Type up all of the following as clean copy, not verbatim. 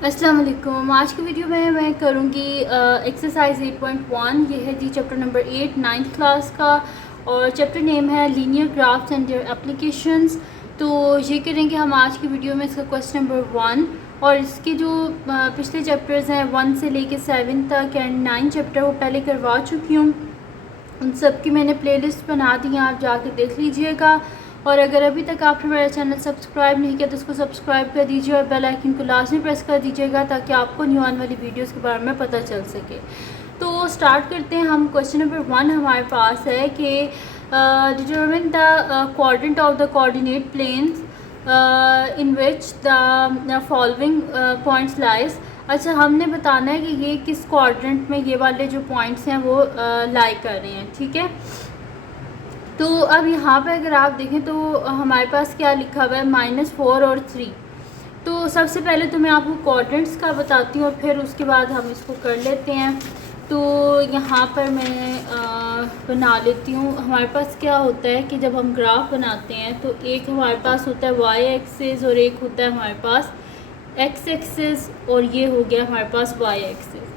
अस्सलाम वालेकुम। आज की वीडियो में मैं करूँगी एक्सरसाइज 8.1। ये है जी चैप्टर नंबर 8 नाइन्थ क्लास का, और चैप्टर नेम है linear graphs and their applications. तो ये करेंगे हम आज की वीडियो में इसका क्वेश्चन नंबर 1, और इसके जो पिछले चैप्टर्स हैं 1 से लेके 7 तक एंड 9 चैप्टर वो पहले करवा चुकी हूँ। उन सब की मैंने प्लेलिस्ट बना दी है, आप जाके देख लीजिएगा। और अगर अभी तक आपने मेरा चैनल सब्सक्राइब नहीं किया तो उसको सब्सक्राइब कर दीजिए और बेल आइकन को लाजमी प्रेस कर दीजिएगा ताकि आपको न्यू आने वाली वीडियोस के बारे में पता चल सके। तो स्टार्ट करते हैं हम। क्वेश्चन नंबर 1 हमारे पास है कि determine the quadrant of the coordinate planes in which the following points lies. अच्छा, हमने बताना है कि ये किस क्वाड्रेंट में ये वाले जो पॉइंट्स हैं वो लाई कर रहे हैं, ठीक है। तो अब यहाँ पे अगर आप देखें तो हमारे पास क्या लिखा हुआ है, -4 और 3। तो सबसे पहले तो मैं आपको क्वाड्रेंट्स का बताती हूँ और फिर उसके बाद हम इसको कर लेते हैं। तो यहाँ पर मैं बना लेती हूँ। हमारे पास क्या होता है कि जब हम ग्राफ बनाते हैं तो एक हमारे पास होता है वाई एक्सिस और एक होता है हमारे पास एक्स एक्सिस, और ये हो गया हमारे पास वाई एक्सिस।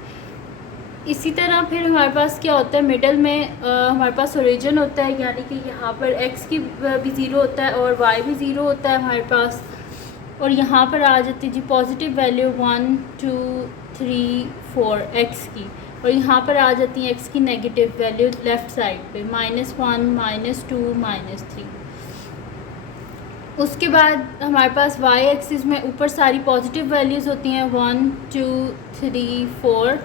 इसी तरह फिर हमारे पास क्या होता है, मिडल में हमारे पास ओरिजिन होता है, यानी कि यहाँ पर एक्स की भी ज़ीरो होता है और वाई भी ज़ीरो होता है हमारे पास। और यहाँ पर आ जाती है जी पॉजिटिव वैल्यू 1 2 3 4 एक्स की, और यहाँ पर आ जाती है एक्स की नेगेटिव वैल्यू लेफ़्ट साइड पे -1 -2 -3। उसके बाद हमारे पास वाई एक्सिस में ऊपर सारी पॉजिटिव वैल्यूज़ होती हैं 1 2 3 4,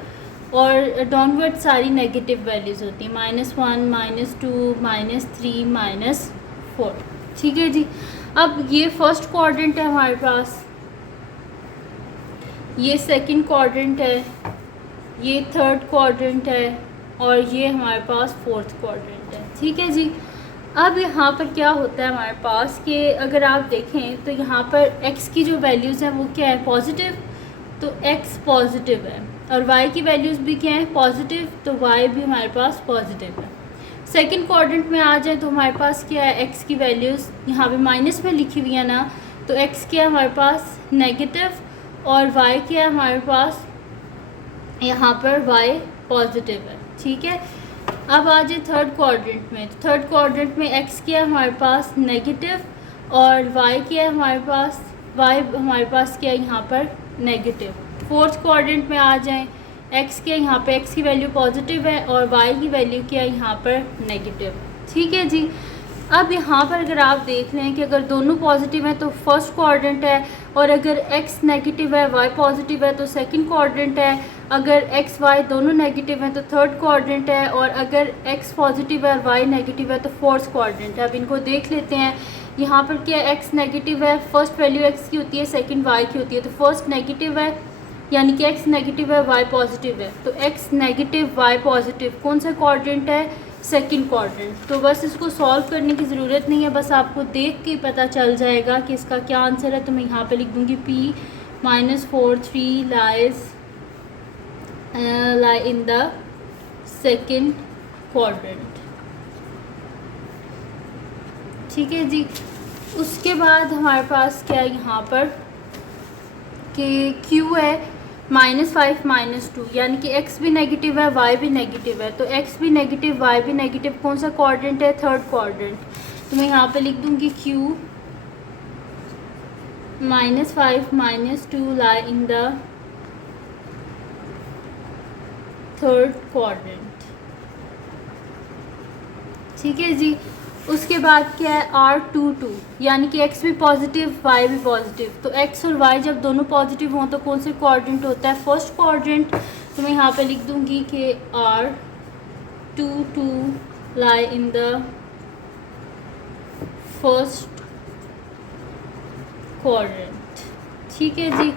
और डाउनवर्ड सारी नेगेटिव वैल्यूज़ होती हैं -1 -2 -3 -4, ठीक है जी। अब ये फर्स्ट क्वाड्रेंट है हमारे पास, ये सेकंड क्वाड्रेंट है, ये थर्ड क्वाड्रेंट है, और ये हमारे पास फोर्थ क्वाड्रेंट है, ठीक है जी। अब यहाँ पर क्या होता है हमारे पास कि अगर आप देखें तो यहाँ पर x की जो वैल्यूज़ हैं वो क्या है, पॉजिटिव, तो x पॉजिटिव है, और y की वैल्यूज़ भी क्या है, पॉजिटिव, तो y भी हमारे पास पॉजिटिव है। सेकंड क्वाड्रेंट में आ जाए तो हमारे पास क्या है, x की वैल्यूज़ यहाँ पे माइनस में लिखी हुई है ना, तो x क्या है हमारे पास नेगेटिव, और y क्या है हमारे पास यहाँ पर y पॉजिटिव है, ठीक है। अब आ जाए थर्ड क्वाड्रेंट में, तो थर्ड क्वाड्रेंट में x क्या है हमारे पास नेगेटिव, और y क्या है हमारे पास, y हमारे पास क्या है यहाँ पर नेगेटिव। फोर्थ क्वाड्रेंट में आ जाएं, x क्या है यहाँ पे, x की वैल्यू पॉजिटिव है और y की वैल्यू क्या है यहाँ पर नेगेटिव, ठीक है जी। अब यहाँ पर अगर आप देख लें कि अगर दोनों पॉजिटिव हैं तो फर्स्ट क्वाड्रेंट है, और अगर x नेगेटिव है y पॉजिटिव है तो सेकंड क्वाड्रेंट है, अगर x y दोनों नेगेटिव हैं तो थर्ड क्वाड्रेंट है, और अगर x पॉजिटिव है और y नेगेटिव है तो फोर्थ क्वाड्रेंट है। अब इनको देख लेते हैं। यहाँ पर क्या x नेगेटिव है, फर्स्ट वैल्यू x की होती है, सेकंड y की होती है, तो फर्स्ट नेगेटिव है यानी कि x नेगेटिव है y पॉजिटिव है, तो x नेगेटिव y पॉजिटिव कौन सा क्वाड्रेंट है, सेकंड क्वाड्रेंट। तो बस इसको सॉल्व करने की ज़रूरत नहीं है, बस आपको देख के पता चल जाएगा कि इसका क्या आंसर है। तो मैं यहाँ पे लिख दूँगी p -4 3 lie in the second quadrant, ठीक है जी। उसके बाद हमारे पास क्या है यहाँ पर कि q है -5 -2, यानी कि x भी नेगेटिव है y भी नेगेटिव है, तो x भी नेगेटिव y भी नेगेटिव कौन सा क्वाड्रेंट है, थर्ड क्वाड्रेंट। तो मैं यहाँ पे लिख दूँगी q -5 -2 lie in the third quadrant, ठीक है जी। उसके बाद क्या है R22, यानी कि x भी पॉजिटिव y भी पॉजिटिव, तो x और y जब दोनों पॉजिटिव हों तो कौन से क्वाड्रेंट होता है, फर्स्ट क्वाड्रेंट। तो मैं यहाँ पे लिख दूँगी कि R22 lie in the first quadrant, ठीक है जी।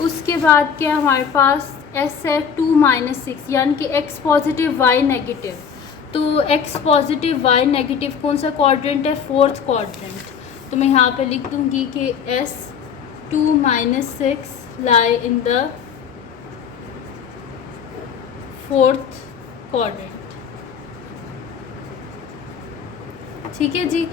उसके बाद क्या हमारे पास s है 2 6, यानी कि x पॉजिटिव y नेगेटिव, तो x पॉजिटिव y नेगेटिव कौन सा क्वाड्रेंट है, फोर्थ क्वाड्रेंट। तो मैं यहाँ पे लिख दूँगी कि s 2 6 lie in the fourth quadrant, ठीक है जी।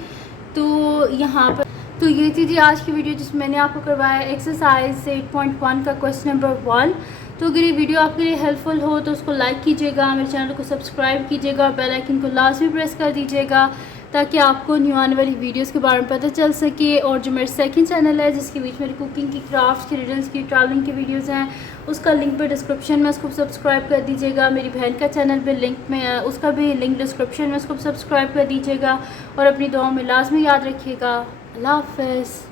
तो यहाँ पर तो ये थी जी आज की वीडियो जिसमें मैंने आपको करवाया एक्सरसाइज 8.1 का क्वेश्चन नंबर 1। तो अगर ये वीडियो आपके लिए हेल्पफुल हो तो उसको लाइक कीजिएगा, मेरे चैनल को सब्सक्राइब कीजिएगा और बेल आइकन को लाजमी प्रेस कर दीजिएगा ताकि आपको न्यू आने वाली वीडियोस के बारे में पता चल सके। और जो मेरा सेकंड चैनल है जिसके बीच मेरी कुकिंग की, क्राफ्ट्स की, रिडल्स की, ट्रैवलिंग की वीडियोस हैं, उसका लिंक भी डिस्क्रिप्शन में, उसको सब्सक्राइब कर दीजिएगा। मेरी बहन का चैनल भी लिंक में है, उसका भी लिंक डिस्क्रिप्शन में, उसको सब्सक्राइब कर दीजिएगा। और अपनी दुआओं में लाजमी याद रखिएगा। अल्लाह हाफ़िज़।